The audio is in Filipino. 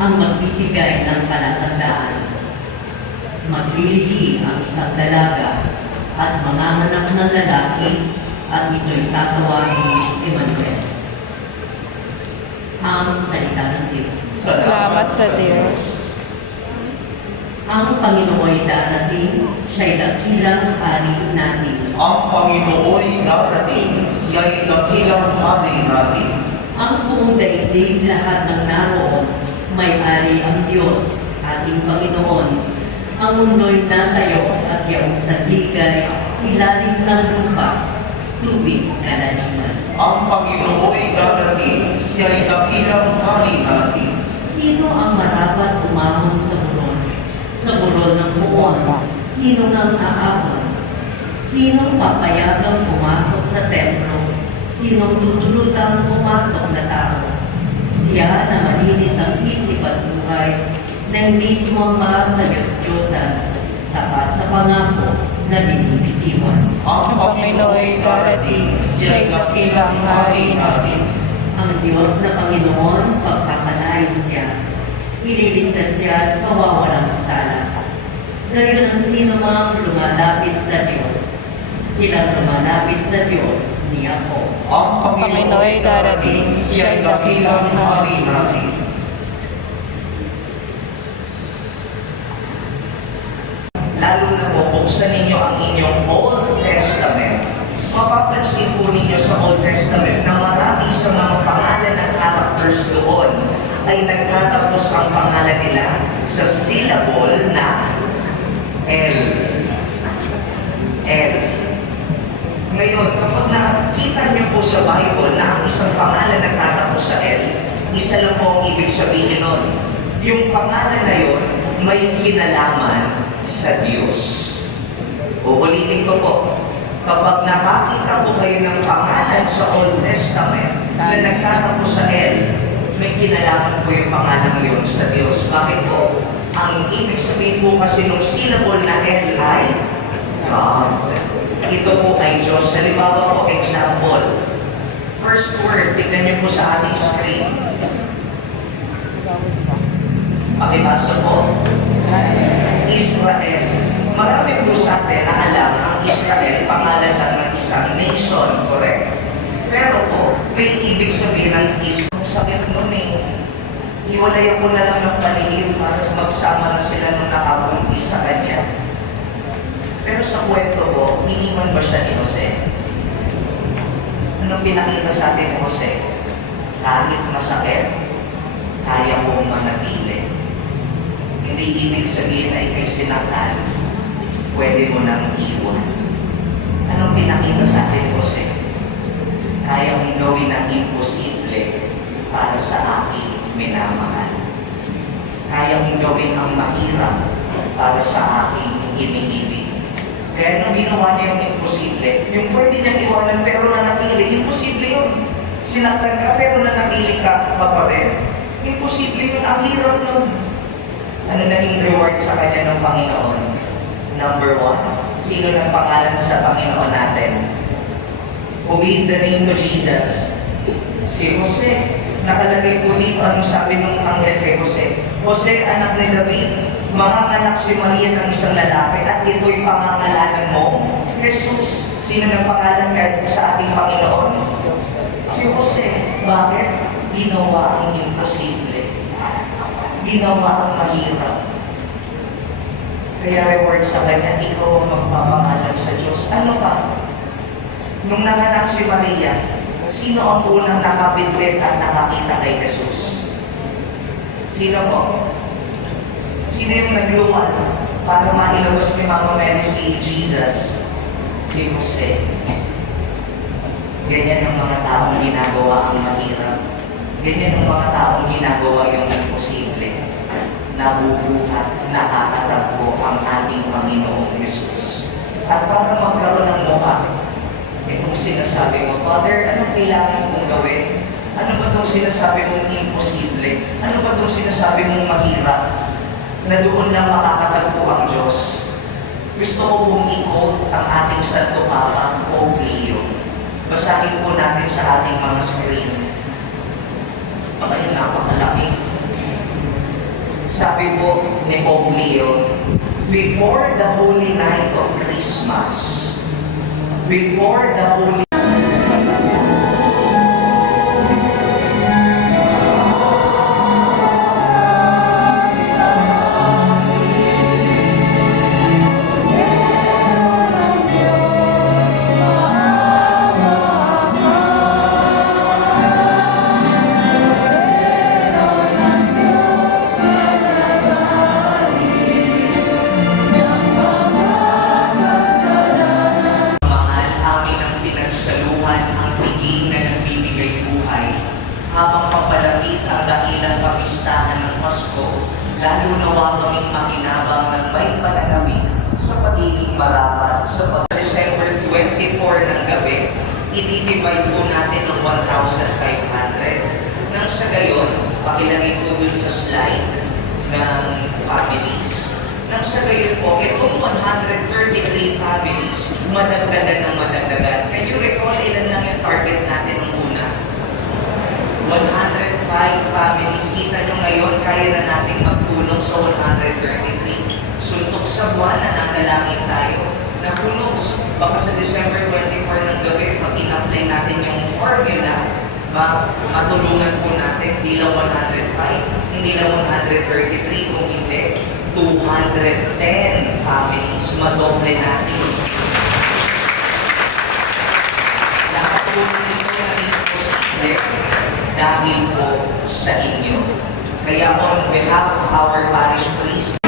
ang magbibigay ng palatandaan. Maglilihi ang isang dalaga at manganganak ng lalaki at ito'y tatawagin Emmanuel. Ang salita ng Diyos. Salamat sa Diyos. Ang Panginoo'y darating, siya'y dakilang hari natin. Ang Panginoo'y darating, siya'y dakilang hari natin. Ang buong daigdig lahat ng naroon, may-ari ang Diyos, ating Panginoon. Ang mundo'y natayo at yaong sandigay, ilalim ng lupa, tubig kalaliman. Ang Panginoo'y darating, siya'y dakilang hari natin. Sino ang marapat umahon sa burol? Sa burol ng buwan, sino nang aahon? Sinong papayagang pumasok sa templo? Sinong tutulutang pumasok na tao? Siya na malinis ang isip at buhay, na hindi sumamba sa Diyos-Diyosan, tapat sa pangako na binibitiwan. Ang Panginoo'y darating, siya'y dakilang hari natin. Ang Diyos na Panginoon, pagpapalain siya, ililigtas siya at kawawalang sala. Ngayon ang sino mang lumalapit sa Diyos, silang lumalapit sa Diyos ni ako. Ang Panginoo'y darating, siya'y dakilang hari natin. Lalo na po, buksan ninyo ang inyong Old Testament. Mapapansin po ninyo sa Old Testament na marami sa mga pangalan ng characters doon ay nagtatapos ang pangalan nila sa syllable na L. L. Ngayon, kapag nakita niyo po sa Bible na ang isang pangalan nagtatapos sa L, isa lang po ang ibig sabihin nun. Yung pangalan na yun may kinalaman sa Diyos. Uulitin ko po, kapag nakakita po kayo ng pangalan sa Old Testament na nagtatapos sa L, may kinalaman po yung pangalan yun sa Diyos. Bakit po? Ang ibig sabihin po kasi ng syllable na L ay God. Ito po ay Diyos. Halimbawa po, example. First word, tignan niyo po sa ating screen. Pakibasa po. Israel. Marami po sa atin na alam ang Israel, pangalan lang ng isang nation, correct? Pero po, may ibig sabihin ng Israel. Sakit nun eh. Iwalay ako na lang ng paligid para magsama na sila nung nakabuntis sa kanya. Pero sa kwento ko, iniwan ba siya ni Jose? Anong pinakita sa atin ni Jose? Kahit masakit, kaya kong manatili. Hindi ibig sabihin na ikay sinaktan, pwede mo nang iwan. Anong pinakita sa atin, Jose? Kaya mong gawin ang imposible para sa aking minamahal. Kaya mong gawin ang mahirap para sa aking iniibig. Kaya nung ginawa niya yung imposible, yung pwede niyang iwanan pero nanatili, imposible yun. Sinaktan ka pero nanatili ka pa rin. Imposible yun, ang hirap nun. Ano naging reward sa kanya ng Panginoon? Number 1, sino ng pangalan sa Panginoon natin? Who gave the name to Jesus? Si Jose. Nakalagay po dito, anong sabi ng anghel kay Jose? Jose, anak ni David, manganganak si Maria ng isang lalaki at ito'y pangangalanan mo, Jesus. Sino ng pangalan sa ating Panginoon? Si Jose. Bakit? Ginawa ang imposible. Ginawa ang mahirap. Kaya reward sa kanya, ikaw ang magpapangalan sa Diyos. Ano pa? Nung nanganak si Maria, sino ang unang nakabitbit at nakakita kay Jesus? Sino po? Sino yung nagluwal para mailabas ni Mama Mary si Jesus? Si Jose. Ganyan ang mga taong ginagawa ang mahirap. Ganyan ang mga taong ginagawa yung imposible. Nabubuhat, nakakatagpo ang ating Panginoong Jesus. At para magkaroon ng mukha, itong sinasabi mo, Father, anong kailangan kong gawin? Ano ba itong sinasabi mong imposible? Ano ba itong sinasabi mong mahirap? Na doon lang makakatagpo ang Diyos. Gusto ko pong i-quote ang ating Santo Papa, Pope Leo. Basahin po natin sa ating mga screen. Ay, napakalaki. sabi po ni Pope Leo, before the holy night of Christmas, before the holy mahal, amin ang pinagsaluhan ang tingin na nagbibigay buhay. Habang papalapit ang dakilang kapistahan ng Pasko, lalo nawa kaming makinabang ng may pananamig sa pagiging marapat sa December 24 ng gabi, i-divide po natin ng 1,500. Nang sa gayon, pakilagay po dun sa slide ng families. Nang sa gayon po, itong 133 families, madagdagan ng madagdagan. Can you recall ilan lang yung target natin nung una? 105 families. Kita nyo ngayon, kaya na nating magtulong sa 133. Suntok sa buwan, nananalangin tayo na who knows, baka sa December 24 ng gabi, pag in-apply natin yung formula, matulungan po natin, hindi lang 105, hindi lang 133, kung hindi, 210 families, madoble natin. Lahat po nito naging posible dahil po sa inyo. Kaya on behalf of our parish priest,